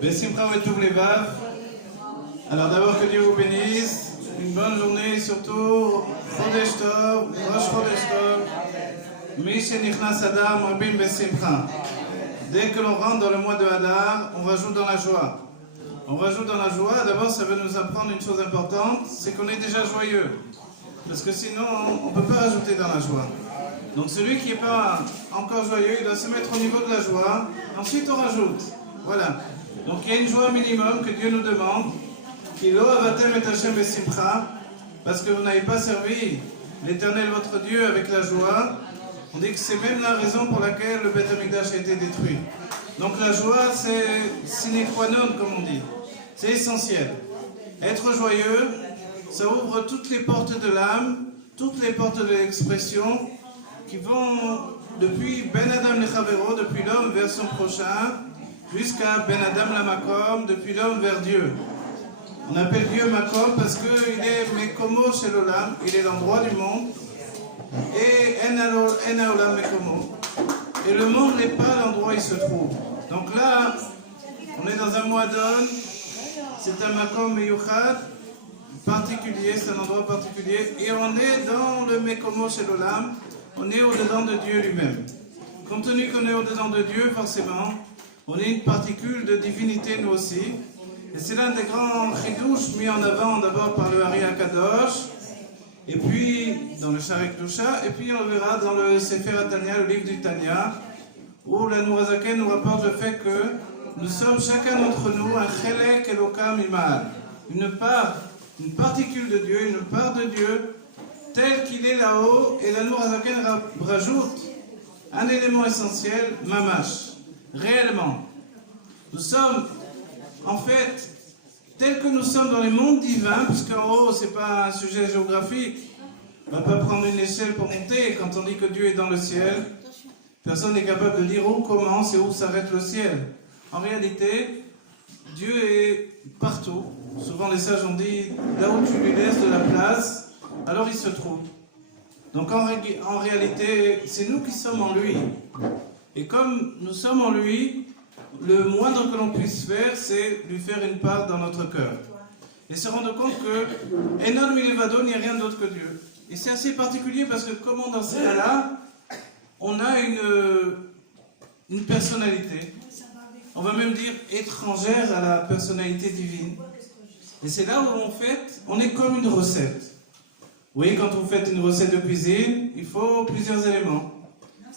Besimcha Vetouv Levav. Alors d'abord que Dieu vous bénisse, une bonne journée, surtout Chodesh Tov, Rosh Chodesh Tov, Mi Shenichnas Adar Rabim Besimcha. Dès que l'on rentre dans le mois de Hadar, on rajoute dans la joie. On rajoute dans la joie, d'abord ça veut nous apprendre une chose importante, c'est qu'on est déjà joyeux. Parce que sinon, on ne peut pas rajouter dans la joie. Donc celui qui n'est pas encore joyeux, il doit se mettre au niveau de la joie. Ensuite, on rajoute. Voilà. Donc il y a une joie minimum que Dieu nous demande. Kilo avatem et Hashem besimcha. Parce que vous n'avez pas servi l'Éternel votre Dieu avec la joie. On dit que c'est même la raison pour laquelle le Beth Amikdash a été détruit. Donc la joie, c'est sine qua non, comme on dit. C'est essentiel. Être joyeux, ça ouvre toutes les portes de l'âme, toutes les portes de l'expression, qui vont depuis Ben Adam Lechavero, depuis l'homme vers son prochain, jusqu'à Ben Adam Lamakom, depuis l'homme vers Dieu. On appelle Dieu Makom parce qu'il est Mekomo chez l'Olam, il est l'endroit du monde, et En Haolam Mekomo. Et le monde n'est pas l'endroit où il se trouve. Donc là, on est dans un moadon, c'est un Makom Meyuchad, particulier, c'est un endroit particulier, et on est dans le Mekomo chez l'Olam, on est au-dedans de Dieu lui-même. Compte tenu qu'on est au-dedans de Dieu, forcément, on est une particule de divinité nous aussi. Et c'est l'un des grands chidouches mis en avant d'abord par le Hari HaKadosh, et puis dans le Sha'arei Kedusha, et puis on le verra dans le Sefer HaTanya, le livre du Tanya, où la Nourazaken nous rapporte le fait que nous sommes chacun d'entre nous un Chelek Elokam Imal, une part, une particule de Dieu, une part de Dieu, tel qu'il est là-haut, et la Nourazaken rajoute un élément essentiel, Mamash, réellement. Nous sommes, en fait, tels que nous sommes dans les mondes divins, puisqu'en haut, ce n'est pas un sujet géographique, on ne va pas prendre une échelle pour monter. Quand on dit que Dieu est dans le ciel, personne n'est capable de dire où commence et où s'arrête le ciel. En réalité, Dieu est partout. Souvent les sages ont dit, là où tu lui laisses de la place, alors il se trouve. Donc en réalité, c'est nous qui sommes en lui. Et comme nous sommes en lui, le moindre que l'on puisse faire, c'est lui faire une part dans notre cœur. Et se rendre compte que Enon Milevado, il n'y a rien d'autre que Dieu. Et c'est assez particulier parce que comment dans ce cas-là, on a une personnalité. On va même dire étrangère à la personnalité divine. Et c'est là où on est comme une recette. Vous voyez, quand vous faites une recette de cuisine, il faut plusieurs éléments.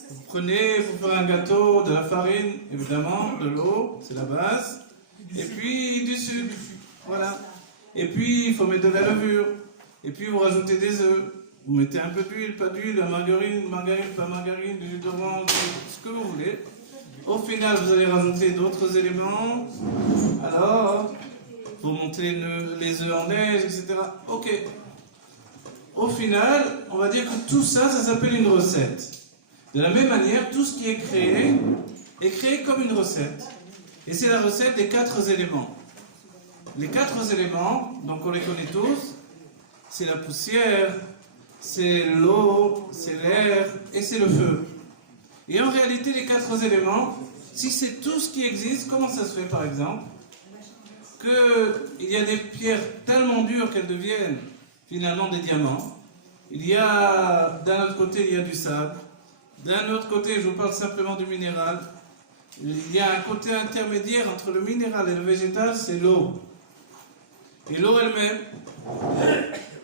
Vous prenez, vous faites un gâteau, de la farine, évidemment, de l'eau, c'est la base, et puis du sucre, voilà. Et puis, il faut mettre de la levure, et puis vous rajoutez des œufs, vous mettez un peu d'huile, pas d'huile, de la margarine, pas margarine, du jus d'orange, ce que vous voulez. Au final, vous allez rajouter d'autres éléments, alors, vous montez les œufs en neige, etc. Ok. Au final, on va dire que tout ça, ça s'appelle une recette. De la même manière, tout ce qui est créé comme une recette. Et c'est la recette des 4 éléments. Les 4 éléments, donc on les connaît tous, c'est la poussière, c'est l'eau, c'est l'air et c'est le feu. Et en réalité, les 4 éléments, si c'est tout ce qui existe, comment ça se fait par exemple qu'il y a des pierres tellement dures qu'elles deviennent finalement des diamants. Il y a, d'un autre côté, il y a du sable. D'un autre côté, je vous parle simplement du minéral. Il y a un côté intermédiaire entre le minéral et le végétal, c'est l'eau. Et l'eau elle-même,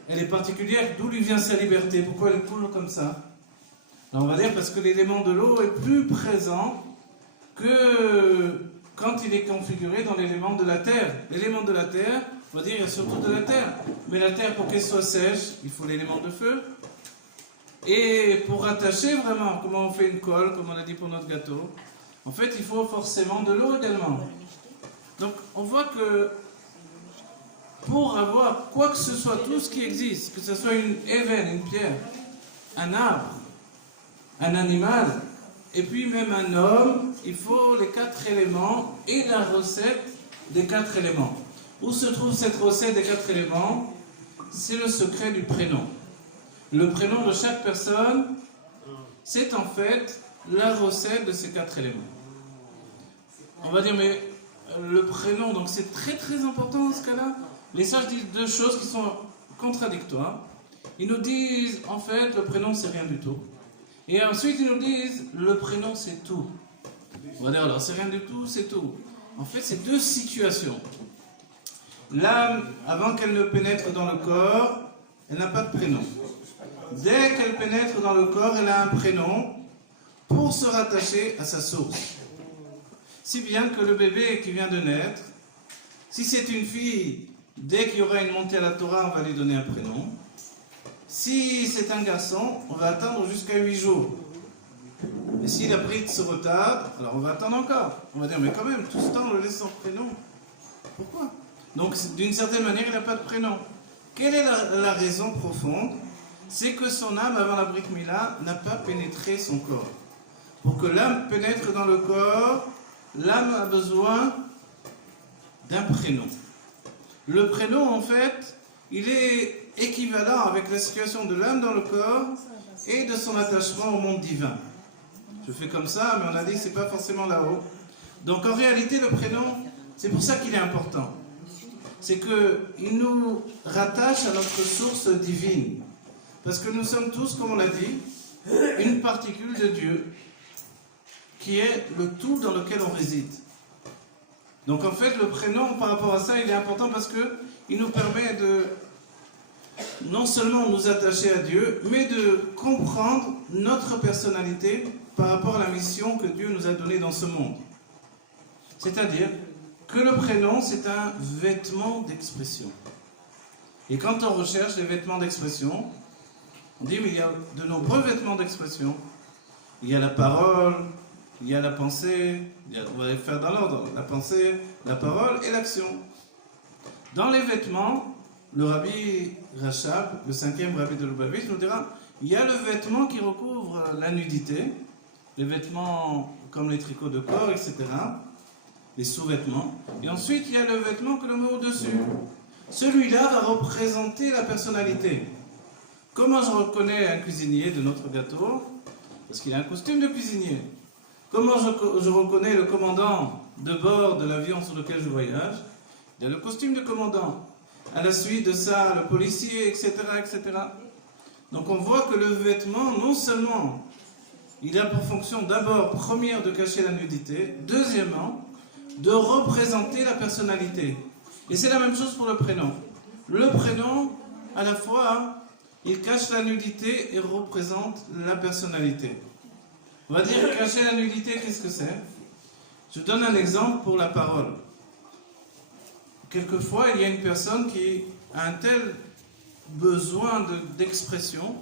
elle est particulière, d'où lui vient sa liberté. Pourquoi elle coule comme ça? Alors on va dire parce que l'élément de l'eau est plus présent que quand il est configuré dans l'élément de la terre. L'élément de la terre, on va dire, il y a surtout de la terre. Mais la terre, pour qu'elle soit sèche, il faut l'élément de feu. Et pour rattacher vraiment, comment on fait une colle, comme on a dit pour notre gâteau, en fait, il faut forcément de l'eau également. Donc, on voit que pour avoir quoi que ce soit, tout ce qui existe, que ce soit une éveine, une pierre, un arbre, un animal, et puis même un homme, il faut les 4 éléments et la recette des 4 éléments. Où se trouve cette recette des 4 éléments? C'est le secret du prénom. Le prénom de chaque personne, c'est en fait la recette de ces 4 éléments. On va dire, mais le prénom, donc c'est très très important dans ce cas-là. Les sages disent deux choses qui sont contradictoires. Ils nous disent, en fait, le prénom c'est rien du tout. Et ensuite ils nous disent, le prénom c'est tout. On va dire alors, c'est rien du tout, c'est tout. En fait, c'est deux situations. L'âme, avant qu'elle ne pénètre dans le corps, elle n'a pas de prénom. Dès qu'elle pénètre dans le corps, elle a un prénom pour se rattacher à sa source. Si bien que le bébé qui vient de naître, si c'est une fille, dès qu'il y aura une montée à la Torah, on va lui donner un prénom. Si c'est un garçon, on va attendre jusqu'à 8 jours. Et si la bride se retarde, alors on va attendre encore. On va dire, mais quand même, tout ce temps, on le laisse sans prénom. Pourquoi? Donc, d'une certaine manière, il n'a pas de prénom. Quelle est la raison profonde? C'est que son âme, avant la Brit Mila, n'a pas pénétré son corps. Pour que l'âme pénètre dans le corps, l'âme a besoin d'un prénom. Le prénom, en fait, il est équivalent avec la situation de l'âme dans le corps et de son attachement au monde divin. Je fais comme ça, mais on a dit que ce n'est pas forcément là-haut. Donc en réalité, le prénom, c'est pour ça qu'il est important. C'est qu'il nous rattache à notre source divine. Parce que nous sommes tous, comme on l'a dit, une particule de Dieu qui est le tout dans lequel on réside. Donc en fait, le prénom, par rapport à ça, il est important parce qu'il nous permet de non seulement nous attacher à Dieu, mais de comprendre notre personnalité par rapport à la mission que Dieu nous a donnée dans ce monde. C'est-à-dire que le prénom, c'est un vêtement d'expression. Et quand on recherche les vêtements d'expression, on dit, mais il y a de nombreux vêtements d'expression. Il y a la parole, il y a la pensée, on va les faire dans l'ordre, la pensée, la parole et l'action. Dans les vêtements, le rabbi Rachab, le 5e rabbi de Lubavitch, nous dira, il y a le vêtement qui recouvre la nudité, les vêtements comme les tricots de corps, etc., les sous-vêtements. Et ensuite, il y a le vêtement que l'on met au-dessus. Celui-là va représenter la personnalité. Comment je reconnais un cuisinier de notre gâteau? Parce qu'il a un costume de cuisinier. Comment je reconnais le commandant de bord de l'avion sur lequel je voyage? Il a le costume de commandant. À la suite de ça, le policier, etc., etc. Donc on voit que le vêtement, non seulement, il a pour fonction d'abord, première, de cacher la nudité, deuxièmement, de représenter la personnalité. Et c'est la même chose pour le prénom. Le prénom, à la fois, il cache la nudité et représente la personnalité. On va dire cacher la nudité, qu'est-ce que c'est? Je donne un exemple pour la parole. Quelquefois, il y a une personne qui a un tel besoin d'expression,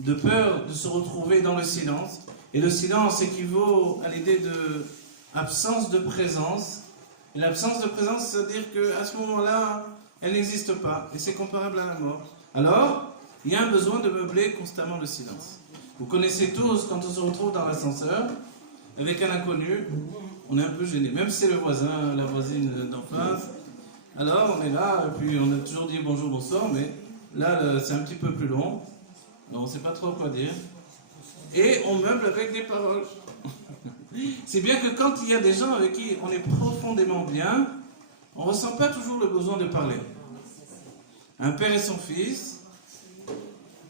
de peur de se retrouver dans le silence. Et le silence équivaut à l'idée de absence de présence. Et l'absence de présence, c'est-à-dire qu'à ce moment-là, elle n'existe pas. Et c'est comparable à la mort. Alors, il y a un besoin de meubler constamment le silence. Vous connaissez tous, quand on se retrouve dans l'ascenseur, avec un inconnu, on est un peu gêné. Même si c'est le voisin, la voisine d'en face. Alors, on est là, et puis on a toujours dit bonjour, bonsoir, mais là, c'est un petit peu plus long. Alors, on ne sait pas trop quoi dire. Et on meuble avec des paroles. C'est bien que quand il y a des gens avec qui on est profondément bien, on ne ressent pas toujours le besoin de parler. Un père et son fils,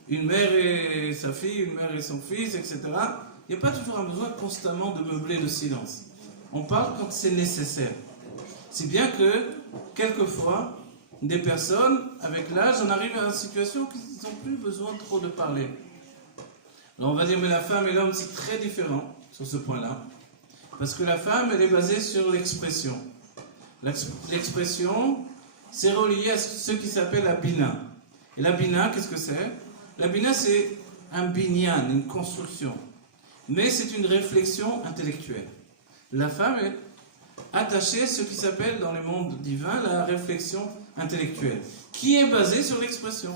une mère et sa fille, une mère et son fils, etc. Il n'y a pas toujours un besoin constamment de meubler le silence. On parle quand c'est nécessaire. C'est bien que, quelquefois, des personnes, avec l'âge, on arrive à une situation qu'ils n'ont plus besoin trop de parler. Alors on va dire, mais la femme et l'homme, c'est très différent sur ce point-là. Parce que la femme, elle est basée sur l'expression. L'expression, c'est relié à ce qui s'appelle la bina. Et la bina, qu'est-ce que c'est? La bina, c'est un binyan, une construction. Mais c'est une réflexion intellectuelle. La femme est attachée à ce qui s'appelle dans le monde divin la réflexion intellectuelle, qui est basée sur l'expression.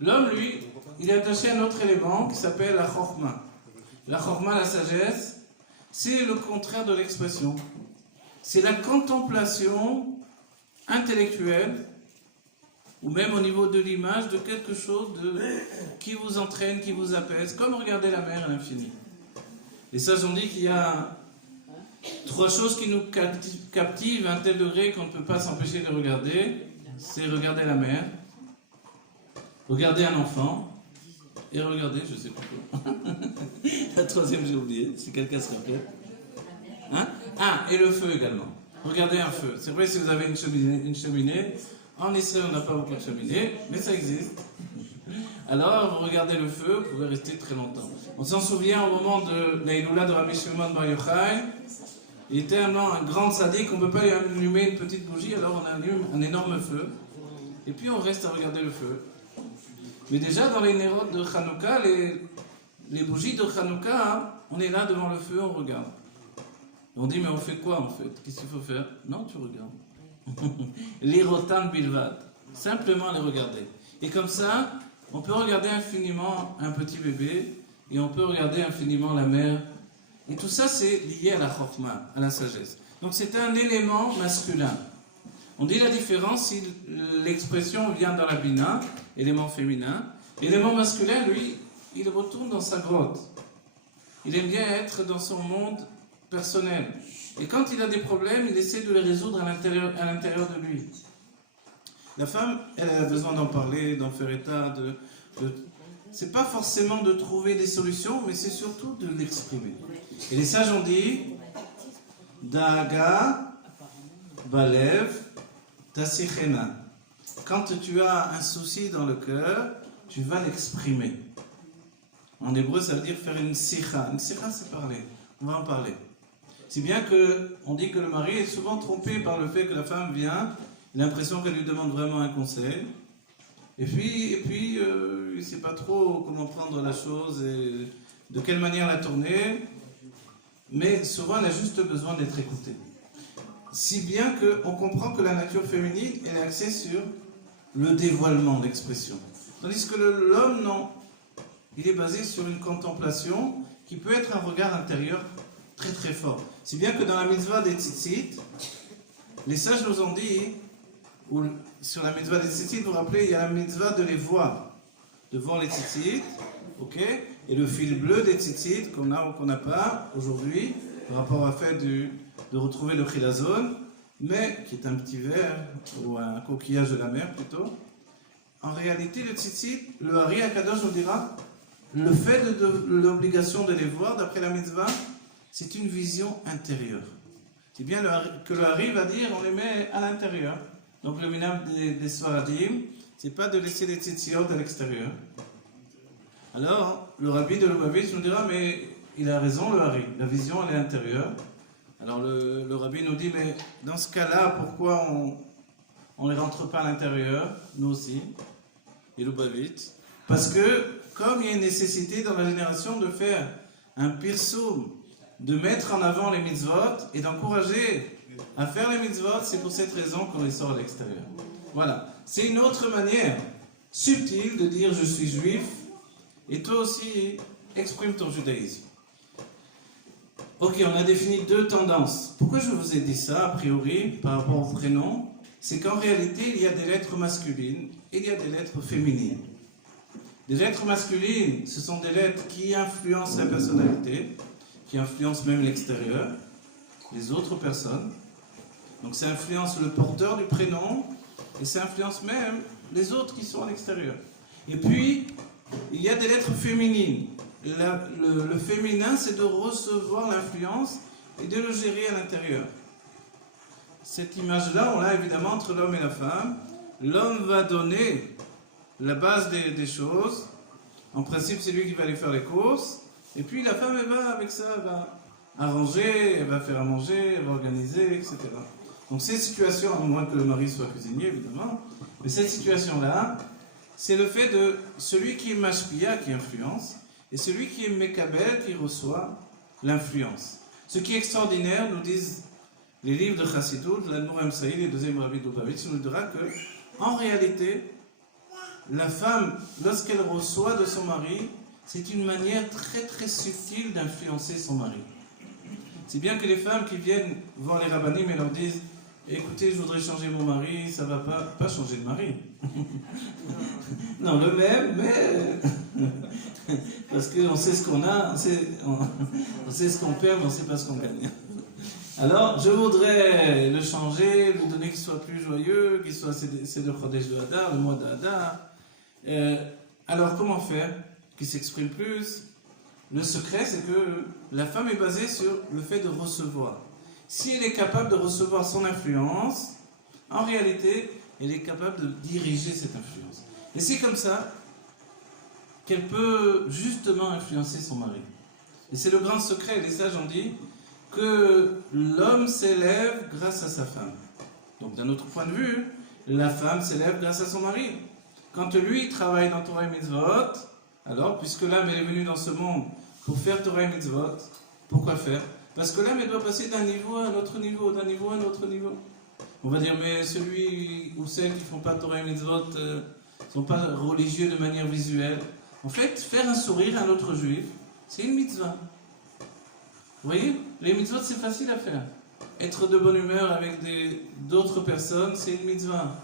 L'homme, lui, il est attaché à un autre élément qui s'appelle la chorma. La chorma, la sagesse, c'est le contraire de l'expression. C'est la contemplation intellectuelle, ou même au niveau de l'image, de quelque chose qui vous entraîne, qui vous apaise, comme regarder la mer à l'infini. Les sages ont dit qu'il y a Trois choses qui nous captivent à un tel degré qu'on ne peut pas s'empêcher de regarder, c'est regarder la mer, regarder un enfant, et regarder, je sais pas quoi. La troisième, j'ai oublié, si quelqu'un se rappelle. Hein? Ah, et le feu également. Regardez un feu. C'est vrai, si vous avez une cheminée, en Israël, on n'a pas beaucoup de cheminées, mais ça existe. Alors, vous regardez le feu, vous pouvez rester très longtemps. On s'en souvient au moment de l'Aïloula de Rabbi Shimon Bar Yochai. Il était un grand sadique, on ne peut pas lui allumer une petite bougie, alors on allume un énorme feu. Et puis on reste à regarder le feu. Mais déjà dans les nérotes de Hanouka, les bougies de Hanouka, on est là devant le feu, on regarde. On dit, mais on fait quoi en fait? Qu'est-ce qu'il faut faire? Non, tu regardes. L'irotan bilvad. Simplement les regarder. Et comme ça, on peut regarder infiniment un petit bébé, et on peut regarder infiniment la mère. Et tout ça, c'est lié à la chokhma, à la sagesse. Donc c'est un élément masculin. On dit la différence si l'expression vient dans la bina, élément féminin. L'élément masculin, lui, il retourne dans sa grotte. Il aime bien être dans son monde personnel. Et quand il a des problèmes, il essaie de les résoudre à l'intérieur de lui. La femme, elle a besoin d'en parler, d'en faire état. C'est pas forcément de trouver des solutions, mais c'est surtout de l'exprimer. Et les sages ont dit Daga, Balev, Tasichena. Quand tu as un souci dans le cœur, tu vas l'exprimer. En hébreu, ça veut dire faire une sikha. Une sikha, c'est parler. On va en parler. Si bien qu'on dit que le mari est souvent trompé par le fait que la femme vient, il a l'impression qu'elle lui demande vraiment un conseil. Et puis il ne sait pas trop comment prendre la chose et de quelle manière la tourner. Mais souvent, elle a juste besoin d'être écoutée. Si bien qu'on comprend que la nature féminine, elle est axée sur le dévoilement d'expression. Tandis que l'homme, non. Il est basé sur une contemplation qui peut être un regard intérieur très très fort. Si bien que dans la mitzvah des tzitzit, les sages nous ont dit, ou sur la mitzvah des tzitzit, vous vous rappelez, il y a la mitzvah de les voir, de voir les tzitzit, ok, et le fil bleu des tzitzit qu'on a ou qu'on n'a pas aujourd'hui, par rapport au fait de retrouver le chilazone, mais qui est un petit verre, ou un coquillage de la mer plutôt. En réalité, le tzitzit, le Hari Akadosh nous dira, le fait de l'obligation de les voir, d'après la mitzvah, c'est une vision intérieure. C'est bien que le Hari va dire, on les met à l'intérieur. Donc le minhag des Sfaradim, c'est pas de laisser les tzitziot à l'extérieur. Alors, le rabbi de Lubavitch nous dira, mais il a raison le Hari, la vision elle est intérieure. Alors le rabbi nous dit, mais dans ce cas-là, pourquoi on ne les rentre pas à l'intérieur, nous aussi, et Lubavitch? Parce que, comme il y a une nécessité dans la génération de faire un pirsoum, de mettre en avant les mitzvot et d'encourager à faire les mitzvot, c'est pour cette raison qu'on les sort à l'extérieur. Voilà. C'est une autre manière subtile de dire je suis juif et toi aussi exprime ton judaïsme. Ok, on a défini deux tendances. Pourquoi je vous ai dit ça, a priori, par rapport au prénom? C'est qu'en réalité, il y a des lettres masculines et il y a des lettres féminines. Les lettres masculines, ce sont des lettres qui influencent la personnalité, qui influencent même l'extérieur, les autres personnes. Donc ça influence le porteur du prénom et ça influence même les autres qui sont à l'extérieur. Et puis, il y a des lettres féminines. Le féminin, c'est de recevoir l'influence et de le gérer à l'intérieur. Cette image-là, on l'a évidemment entre l'homme et la femme. L'homme va donner la base des choses. En principe, c'est lui qui va aller faire les courses. Et puis la femme, elle va avec ça, elle va arranger, elle va faire à manger, elle va organiser, etc. Donc ces situations, à moins que le mari soit cuisinier, évidemment, mais cette situation-là, c'est le fait de celui qui est mashpia, qui influence, et celui qui est mekabel, qui reçoit l'influence. Ce qui est extraordinaire, nous disent les livres de Chassidut, l'Admour Saïd et le deuxième Rabbi de Lubavitch, nous dira que, en réalité, la femme, lorsqu'elle reçoit de son mari, c'est une manière très très subtile d'influencer son mari. C'est bien que les femmes qui viennent voir les rabbinim et leur disent « Écoutez, je voudrais changer mon mari, ça va pas changer de mari. » Non, le même, mais... Parce qu'on sait ce qu'on a, on sait ce qu'on perd, mais on ne sait pas ce qu'on gagne. Alors, je voudrais le changer, lui donner qu'il soit plus joyeux, qu'il soit, c'est le Chodesh de Hadar, le mois d'Hadar. Alors, comment faire qu'il s'exprime plus? Le secret, c'est que la femme est basée sur le fait de recevoir. Si elle est capable de recevoir son influence, en réalité, elle est capable de diriger cette influence. Et c'est comme ça qu'elle peut justement influencer son mari. Et c'est le grand secret, les sages ont dit que l'homme s'élève grâce à sa femme. Donc d'un autre point de vue, la femme s'élève grâce à son mari. Quand lui travaille dans Torah et Mitzvot, alors puisque l'âme elle est venue dans ce monde pour faire Torah et Mitzvot, pourquoi faire? Parce que l'âme elle doit passer d'un niveau à un autre niveau, d'un niveau à un autre niveau. On va dire, mais celui ou celle qui ne font pas Torah et Mitzvot ne sont pas religieux de manière visuelle. En fait, faire un sourire à un autre juif, c'est une mitzvah. Vous voyez, les mitzvot c'est facile à faire. Être de bonne humeur avec d'autres personnes, c'est une mitzvah.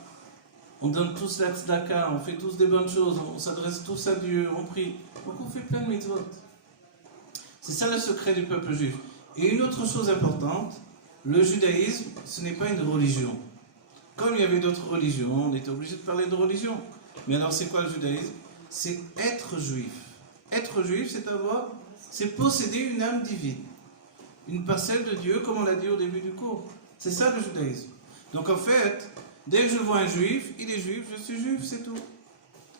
On donne tous la tzedaka, on fait tous des bonnes choses, on s'adresse tous à Dieu, on prie. Donc on fait plein de mitzvot. C'est ça le secret du peuple juif. Et une autre chose importante, le judaïsme, ce n'est pas une religion. Comme il y avait d'autres religions, on était obligé de parler de religion. Mais alors c'est quoi le judaïsme? C'est être juif. Être juif, c'est posséder une âme divine. Une parcelle de Dieu, comme on l'a dit au début du cours. C'est ça le judaïsme. Donc en fait, dès que je vois un juif, il est juif, je suis juif, c'est tout.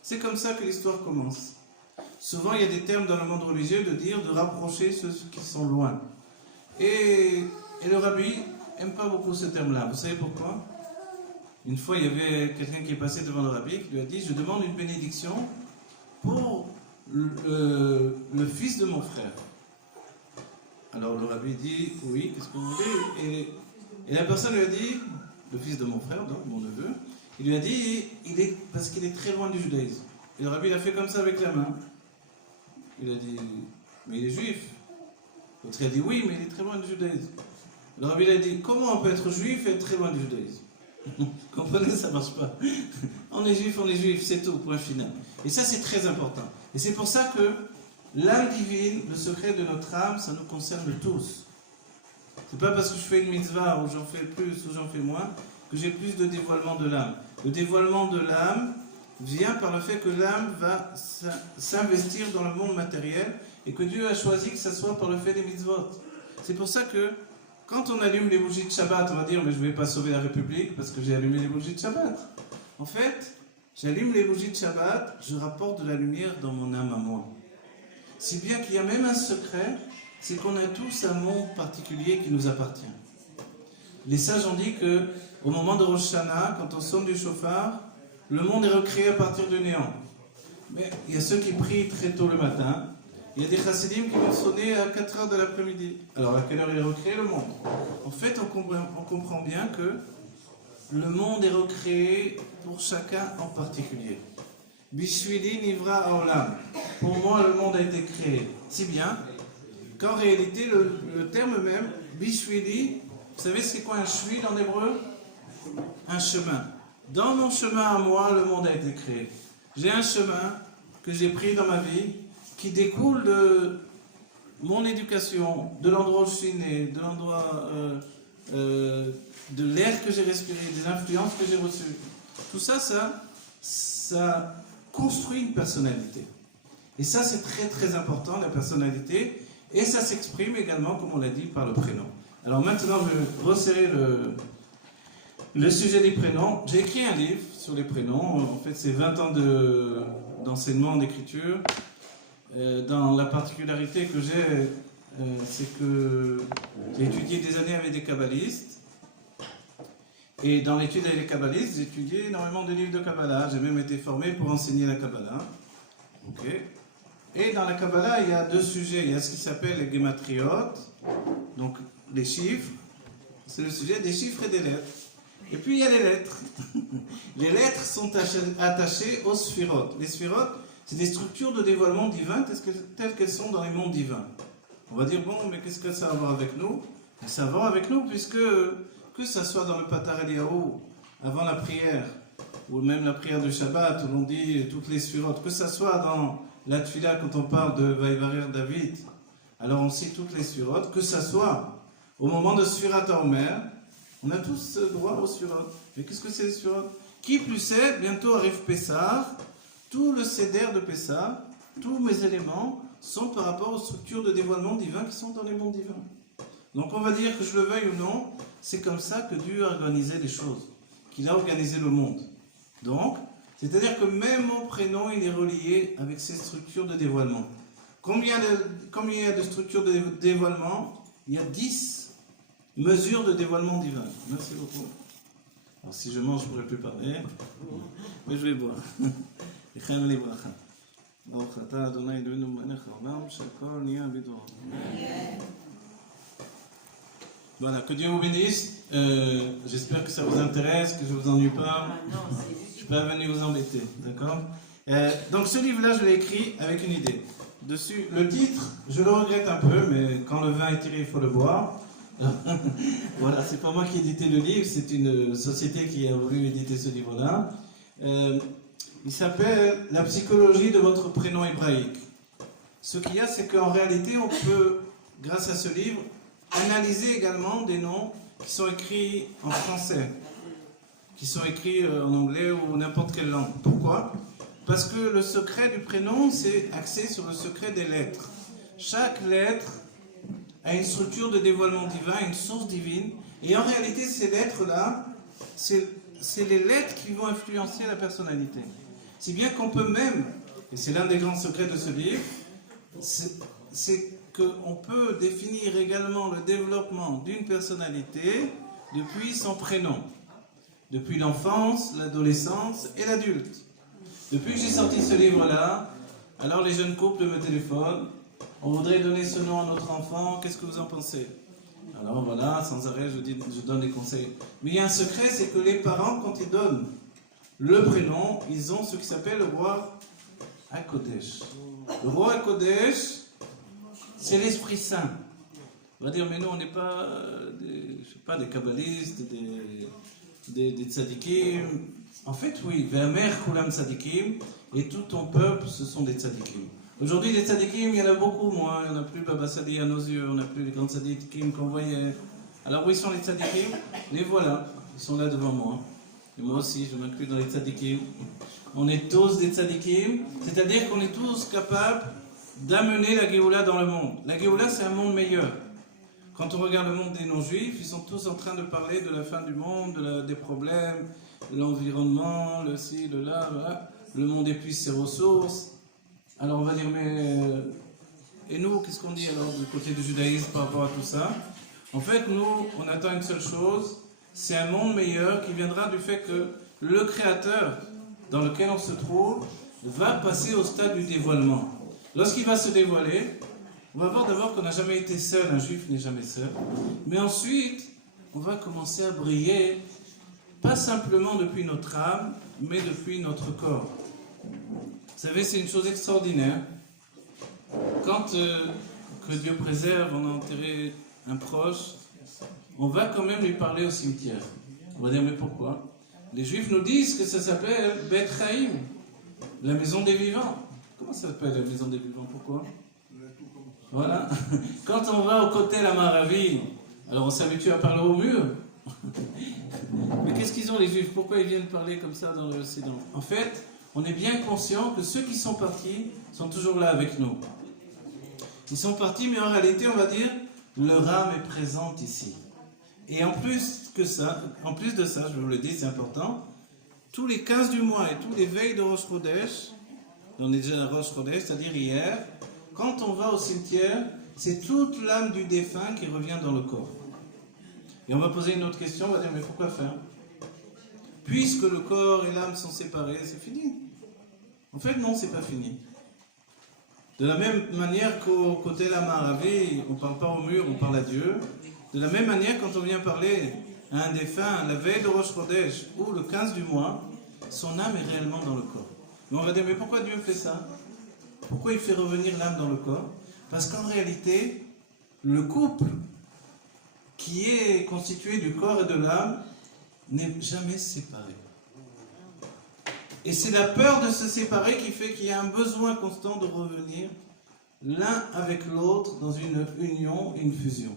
C'est comme ça que l'histoire commence. Souvent, il y a des termes dans le monde religieux de rapprocher ceux qui sont loin. Et le rabbi n'aime pas beaucoup ce terme-là. Vous savez pourquoi? Une fois, il y avait quelqu'un qui est passé devant le rabbi qui lui a dit « Je demande une bénédiction pour le fils de mon frère. » Alors le rabbi dit « Oui, qu'est-ce que vous voulez ?» Et la personne lui a dit, le fils de mon frère, donc mon neveu, il lui a dit « Parce qu'il est très loin du judaïsme. » Et le rabbi l'a fait comme ça avec la main. Il a dit « Mais il est juif. » L'autre a dit « Oui, mais il est très loin du judaïsme. » Le rabbi a dit « Comment on peut être juif et être très loin du judaïsme ?» Comprenez, ça ne marche pas. On est juif, c'est tout, point final. Et ça, c'est très important. Et c'est pour ça que l'âme divine, le secret de notre âme, ça nous concerne tous. C'est pas parce que je fais une mitzvah, ou j'en fais plus, ou j'en fais moins, que j'ai plus de dévoilement de l'âme. Le dévoilement de l'âme vient par le fait que l'âme va s'investir dans le monde matériel, et que Dieu a choisi que ça soit par le fait des mitzvot. C'est pour ça que quand on allume les bougies de Shabbat, on va dire, mais je ne vais pas sauver la République parce que j'ai allumé les bougies de Shabbat. En fait, j'allume les bougies de Shabbat, je rapporte de la lumière dans mon âme à moi. Si bien qu'il y a même un secret, c'est qu'on a tous un monde particulier qui nous appartient. Les sages ont dit que au moment de Rosh Hashanah, quand on sonne du chauffard, le monde est recréé à partir du néant. Mais il y a ceux qui prient très tôt le matin. Il y a des chassidim qui vont sonner à 4h de l'après-midi. Alors à quelle heure il est recréé le monde? En fait, on comprend bien que le monde est recréé pour chacun en particulier. Bishvili nivra haolam. Pour moi, le monde a été créé. Si bien qu'en réalité, le terme même, Bishvili, vous savez c'est quoi un shvil en hébreu? Un chemin. Dans mon chemin à moi, le monde a été créé. J'ai un chemin que j'ai pris dans ma vie, qui découle de mon éducation, de l'endroit où je suis né, de l'endroit, de l'air que j'ai respiré, des influences que j'ai reçues. Tout ça, ça construit une personnalité. Et ça, c'est très très important, la personnalité. Et ça s'exprime également, comme on l'a dit, par le prénom. Alors maintenant, je vais resserrer le sujet des prénoms. J'ai écrit un livre sur les prénoms. En fait, c'est 20 ans d'enseignement d'écriture. Dans la particularité que j'ai, c'est que j'ai étudié des années avec des kabbalistes. Et dans l'étude avec les kabbalistes, j'ai étudié énormément de livres de Kabbalah. J'ai même été formé pour enseigner la Kabbalah. Okay. Et dans la Kabbalah, il y a deux sujets. Il y a ce qui s'appelle les gematriot, donc les chiffres. C'est le sujet des chiffres et des lettres. Et puis il y a les lettres. Les lettres sont attachées aux sphirotes. Les sphirotes, c'est des structures de dévoilement divin telles qu'elles sont dans les mondes divins. On va dire, bon, mais qu'est-ce que ça a à voir avec nous? Ça a à voir avec nous, puisque, que ça soit dans le Patar Eliyahu, avant la prière, ou même la prière de Shabbat, où l'on dit toutes les sphirotes, que ça soit dans la Tfila, quand on parle de Vaïvarer David, alors on cite toutes les sphirotes, que ça soit Au moment de Sfirat HaOmer, on a tous droit au Sfirat. Mais qu'est-ce que c'est le Sfirat? Qui plus est, bientôt arrive Pessah, tout le Seder de Pessah, tous mes éléments sont par rapport aux structures de dévoilement divin qui sont dans les mondes divins. Donc on va dire que je le veuille ou non, c'est comme ça que Dieu a organisé les choses, qu'il a organisé le monde. Donc, c'est-à-dire que même mon prénom, il est relié avec ces structures de dévoilement. Combien il y a de structures de dévoilement? Il y a 10 mesures de dévoilement divin. Merci beaucoup. Alors si je mange, je ne pourrai plus parler, mais je vais boire. Voilà, que Dieu vous bénisse. J'espère que ça vous intéresse, que je ne vous ennuie pas. Je ne suis pas venu vous embêter, d'accord? Donc ce livre-là, je l'ai écrit avec une idée. Dessus, le titre, je le regrette un peu, mais quand le vin est tiré, il faut le boire. Voilà, c'est pas moi qui ai édité le livre, c'est une société qui a voulu éditer ce livre-là. Il s'appelle « La psychologie de votre prénom hébraïque ». Ce qu'il y a, c'est qu'en réalité, on peut, grâce à ce livre, analyser également des noms qui sont écrits en français, qui sont écrits en anglais ou n'importe quelle langue. Pourquoi? Parce que le secret du prénom, c'est axé sur le secret des lettres. Chaque lettre a une structure de dévoilement divin, une source divine. Et en réalité, ces lettres-là, c'est les lettres qui vont influencer la personnalité. Si bien qu'on peut même, et c'est l'un des grands secrets de ce livre, c'est qu'on peut définir également le développement d'une personnalité depuis son prénom, depuis l'enfance, l'adolescence et l'adulte. Depuis que j'ai sorti ce livre-là, alors les jeunes couples me téléphonent, on voudrait donner ce nom à notre enfant, qu'est-ce que vous en pensez? Alors voilà, sans arrêt, je donne des conseils. Mais il y a un secret, c'est que les parents, quand ils donnent le prénom, ils ont ce qui s'appelle le roi HaKodesh. Le roi HaKodesh, c'est l'Esprit Saint. On va dire, mais nous, on n'est pas, des kabbalistes, des tzadikim. En fait, oui, Ve'amer Kulam tzadikim, et tout ton peuple, ce sont des tzadikim. Aujourd'hui, les tzadikim, il y en a beaucoup moins. Il n'y en a plus Baba Sadi à nos yeux, on n'a plus les grands tzadikim qu'on voyait. Alors, où sont les tzadikim? Les voilà, ils sont là devant moi. Et moi aussi, je m'inclus dans les tzadikim. On est tous des tzadikim, c'est-à-dire qu'on est tous capables d'amener la Géoula dans le monde. La Géoula, c'est un monde meilleur. Quand on regarde le monde des non-juifs, ils sont tous en train de parler de la fin du monde, des problèmes, l'environnement, le ci, le là, voilà. Le monde épuise ses ressources. Alors on va dire, mais... et nous, qu'est-ce qu'on dit alors du côté du judaïsme par rapport à tout ça? En fait, nous, on attend une seule chose, c'est un monde meilleur qui viendra du fait que le Créateur dans lequel on se trouve va passer au stade du dévoilement. Lorsqu'il va se dévoiler, on va voir d'abord qu'on n'a jamais été seul, un juif n'est jamais seul, mais ensuite, on va commencer à briller, pas simplement depuis notre âme, mais depuis notre corps. Vous savez, c'est une chose extraordinaire. Quand, que Dieu préserve, on a enterré un proche, on va quand même lui parler au cimetière. On va dire, mais pourquoi? Les Juifs nous disent que ça s'appelle Bet Chaim, la maison des vivants. Comment ça s'appelle la maison des vivants? Pourquoi? Voilà. Quand on va au côté la Maravi, alors on s'habitue à parler au mur. Mais qu'est-ce qu'ils ont les Juifs? Pourquoi ils viennent parler comme ça dans le Occident? En fait, on est bien conscient que ceux qui sont partis sont toujours là avec nous. Ils sont partis, mais en réalité, on va dire, leur âme est présente ici. Et en plus de ça, je vous le dis, c'est important, tous les 15 du mois et tous les veilles de Rosh Chodesh, on est déjà à Rosh Chodesh, c'est-à-dire hier, quand on va au cimetière, c'est toute l'âme du défunt qui revient dans le corps. Et on va poser une autre question, on va dire, mais pourquoi faire? Puisque le corps et l'âme sont séparés, c'est fini. En fait, non, c'est pas fini. De la même manière qu'au côté la Maravi, on ne parle pas au mur, on parle à Dieu. De la même manière, quand on vient parler à un défunt, la veille de Rosh Chodesh ou le 15 du mois, son âme est réellement dans le corps. Mais on va dire, mais pourquoi Dieu fait ça? Pourquoi il fait revenir l'âme dans le corps? Parce qu'en réalité, le couple qui est constitué du corps et de l'âme n'est jamais séparé. Et c'est la peur de se séparer qui fait qu'il y a un besoin constant de revenir l'un avec l'autre dans une union, une fusion.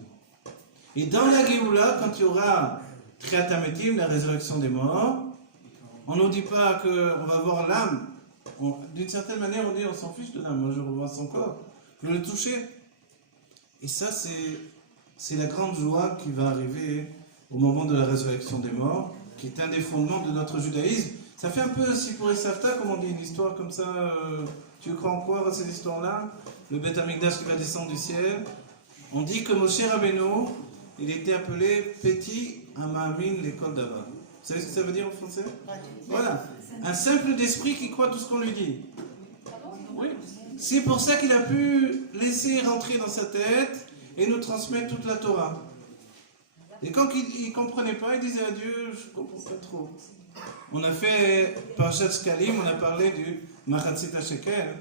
Et dans la Géoula, quand il y aura Triat HaMetim, la résurrection des morts, on ne nous dit pas qu'on va voir l'âme. D'une certaine manière, on dit on s'en fiche de l'âme. Moi, je revois son corps. Je veux le toucher. Et ça, c'est la grande joie qui va arriver au moment de la résurrection des morts, qui est un des fondements de notre judaïsme. Ça fait un peu Sipur et Savta, comme on dit, une histoire comme ça. Tu crois en quoi, cette histoire-là? Le Beth Amikdash qui va descendre du ciel. On dit que Moshe Rabbeinu, il était appelé Petit Amamin l'école d'Ava. Vous savez ce que ça veut dire en français? Voilà. Un simple d'esprit qui croit tout ce qu'on lui dit. Oui. C'est pour ça qu'il a pu laisser rentrer dans sa tête et nous transmettre toute la Torah. Et quand il ne comprenait pas, il disait à Dieu, je ne comprends pas trop. On a fait Parashat Shkalim, on a parlé du Machatzit HaShekel,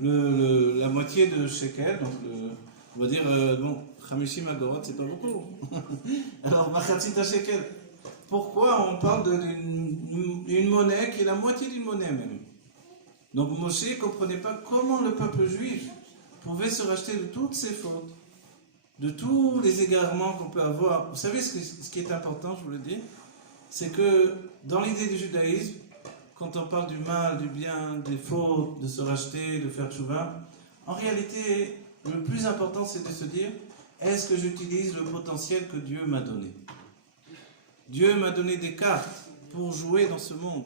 la moitié de Shekel, donc on va dire, bon, Chamishim Agorot, c'est pas beaucoup. Alors, Machatzit HaShekel, pourquoi on parle d'une monnaie qui est la moitié d'une monnaie même? Donc Moshe ne comprenait pas comment le peuple juif pouvait se racheter de toutes ses fautes, de tous les égarements qu'on peut avoir. Vous savez ce qui est important, je vous le dis, c'est que dans l'idée du judaïsme, quand on parle du mal, du bien, des fautes, de se racheter, de faire tchouva, en réalité, le plus important c'est de se dire, est-ce que j'utilise le potentiel que Dieu m'a donné? Dieu m'a donné des cartes pour jouer dans ce monde.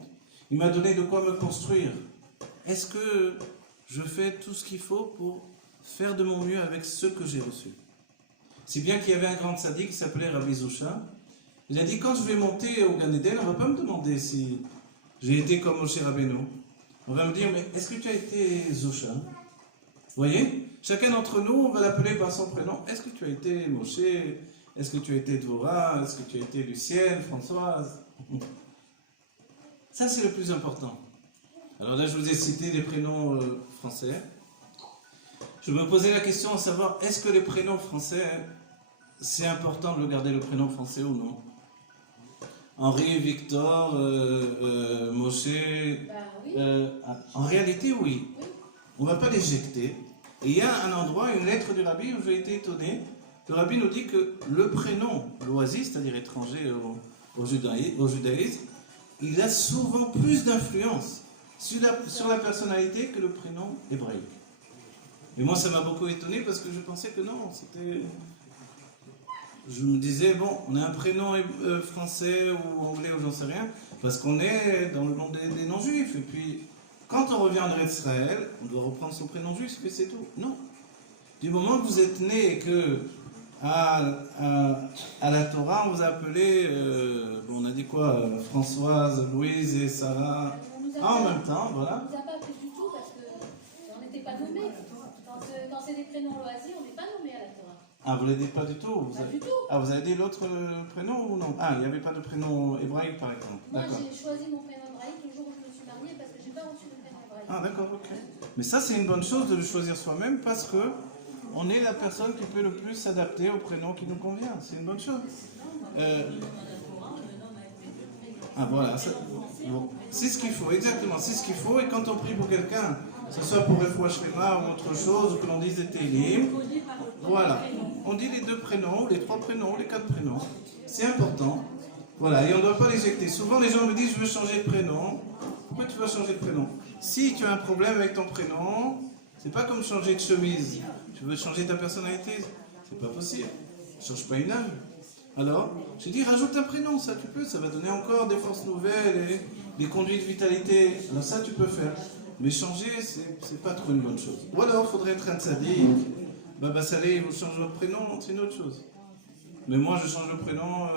Il m'a donné de quoi me construire. Est-ce que je fais tout ce qu'il faut pour faire de mon mieux avec ce que j'ai reçu? Si bien qu'il y avait un grand tzaddik qui s'appelait Rabbi Zusha. Il a dit, quand je vais monter au Gan Eden, on ne va pas me demander si j'ai été comme Moshe Rabbeinu. On va me dire, mais est-ce que tu as été Zusha? Vous voyez? Chacun d'entre nous, on va l'appeler par son prénom. Est-ce que tu as été Moshe? Est-ce que tu as été Dvorah? Est-ce que tu as été Lucienne, Françoise? Ça, c'est le plus important. Alors là, je vous ai cité des prénoms français. Je me posais la question à savoir, est-ce que les prénoms français, c'est important de le garder le prénom français ou non? Henri, Victor, Moshe... Oui. En réalité, oui. On ne va pas l'éjecter. Et il y a un endroit, une lettre du Rabbi où j'ai été étonné. Le Rabbi nous dit que le prénom l'oasis, c'est-à-dire étranger au judaïsme, il a souvent plus d'influence sur la personnalité que le prénom hébraïque. Et moi, ça m'a beaucoup étonné parce que je pensais que non, c'était... Je me disais, bon, on a un prénom français ou anglais ou j'en sais rien, parce qu'on est dans le monde des non-juifs. Et puis, quand on revient en Israël, on doit reprendre son prénom juif, et c'est tout. Non. Du moment que vous êtes né et que à la Torah, on vous a appelé, bon, on a dit quoi, Françoise, Louise et Sarah, en même temps, voilà. On ne nous a pas appelés du tout parce qu'on n'était pas nommés. Quand c'est des prénoms loisirs, on n'est pas nommés à la Torah. Ah, vous ne l'avez dit pas du tout? Du tout. Ah, vous avez dit l'autre prénom ou non? Ah, il n'y avait pas de prénom hébraïque, par exemple. Moi, j'ai choisi mon prénom hébraïque le jour où je me suis mariée parce que je n'ai pas reçu de prénom hébraïque. Ah, d'accord, ok. Mais ça, c'est une bonne chose de le choisir soi-même parce que on est la personne qui peut le plus s'adapter au prénom qui nous convient. C'est une bonne chose. Ah, voilà. Bon. C'est ce qu'il faut, exactement. C'est ce qu'il faut. Et quand on prie pour quelqu'un, que ce soit pour le Refoua Shlema ou autre chose, ou que l'on dise des Télim, voilà. On dit les deux prénoms, les trois prénoms, les quatre prénoms. C'est important. Voilà. Et on ne doit pas l'éjecter. Souvent, les gens me disent, je veux changer de prénom. Pourquoi tu vas changer de prénom? Si tu as un problème avec ton prénom, c'est pas comme changer de chemise. Tu veux changer ta personnalité? C'est pas possible. Change pas une âme. Alors, je dis, rajoute un prénom, ça tu peux, ça va donner encore des forces nouvelles et des conduites de vitalité. Alors ça tu peux faire. Mais changer, c'est pas trop une bonne chose. Ou alors, il faudrait être un tzaddik. Baba Saleh, vous changez votre prénom, c'est une autre chose. Mais moi, je change le prénom,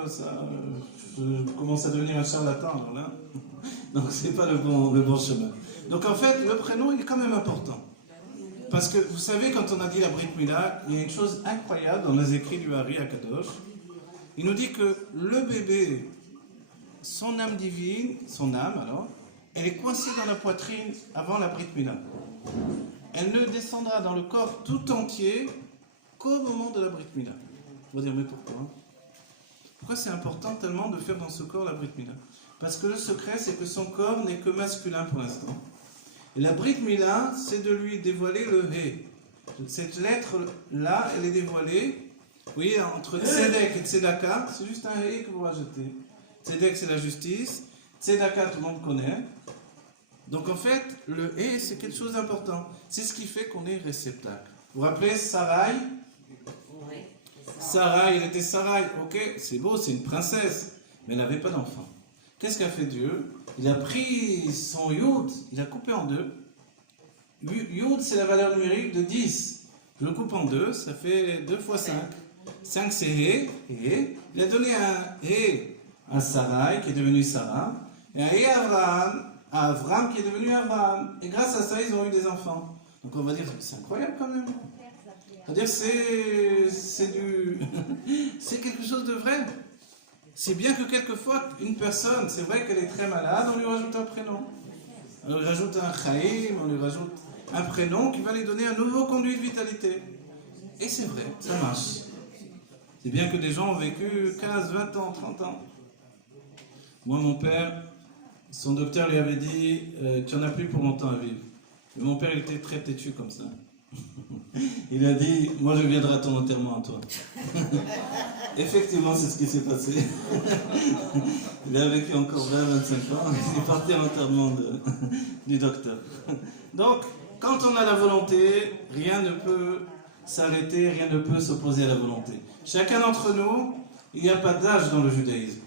je commence à devenir un charlatan, alors là. Donc, c'est pas le bon chemin. Donc, en fait, le prénom, il est quand même important. Parce que, vous savez, quand on a dit la Brit Mila, il y a une chose incroyable dans les écrits du Hari Akadosh. Il nous dit que le bébé, son âme divine, son âme, alors, elle est coincée dans la poitrine avant la Brit Mila. Elle ne descendra dans le corps tout entier qu'au moment de la Brit Mila. On va dire, mais pourquoi? Pourquoi c'est important tellement de faire dans ce corps la Brit Mila? Parce que le secret, c'est que son corps n'est que masculin pour l'instant. Et la Brit Mila, c'est de lui dévoiler le He. Cette lettre-là, elle est dévoilée Oui, entre tzedek et tzedaka, c'est juste un hé que vous rajoutez. Tzedek, c'est la justice. Tzedaka, tout le monde connaît. Donc en fait, le hé, c'est quelque chose d'important. C'est ce qui fait qu'on est réceptacle. Vous vous rappelez Sarai? Sarai, elle était Sarai. Ok, c'est beau, c'est une princesse. Mais elle n'avait pas d'enfant. Qu'est-ce qu'a fait Dieu? Il a pris son Yud, il a coupé en deux. Yud, c'est la valeur numérique de 10. Je le coupe en deux, ça fait 2 fois 5. 5, c'est Hé. Il a donné un Hé à Sarai, qui est devenu Sarah, et un Hé à Abraham, qui est devenu Abraham. Et grâce à ça, ils ont eu des enfants. Donc on va dire, c'est incroyable quand même. C'est-à-dire, c'est quelque chose de vrai. C'est bien que quelquefois, une personne, c'est vrai qu'elle est très malade, on lui rajoute un prénom. On lui rajoute un Chaim, on lui rajoute un prénom qui va lui donner un nouveau conduit de vitalité. Et c'est vrai, ça marche. C'est bien que des gens ont vécu 15, 20 ans, 30 ans. Moi, mon père, son docteur lui avait dit tu n'en as plus pour longtemps à vivre. Et mon père, il était très têtu comme ça. Il a dit moi, je viendrai à ton enterrement à toi. Effectivement, c'est ce qui s'est passé. Il a vécu encore 20-25 ans. Il est parti à l'enterrement du docteur. Donc, quand on a la volonté, rien ne peut s'arrêter, rien ne peut s'opposer à la volonté. Chacun d'entre nous, il n'y a pas d'âge dans le judaïsme.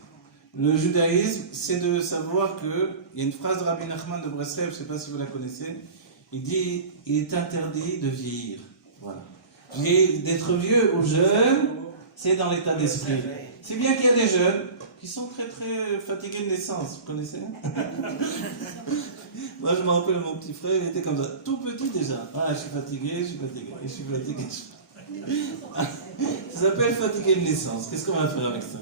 Le judaïsme, c'est de savoir que, il y a une phrase de Rabbi Nachman de Breslev, je ne sais pas si vous la connaissez, il dit, il est interdit de vieillir. Voilà. D'être vieux ou jeune, c'est dans l'état d'esprit. C'est bien qu'il y a des jeunes qui sont très très fatigués de naissance, vous connaissez? Moi je me rappelle mon petit frère, il était comme ça, tout petit déjà. Ah, je suis fatigué. Ça s'appelle fatigué de naissance. Qu'est-ce qu'on va faire avec ça?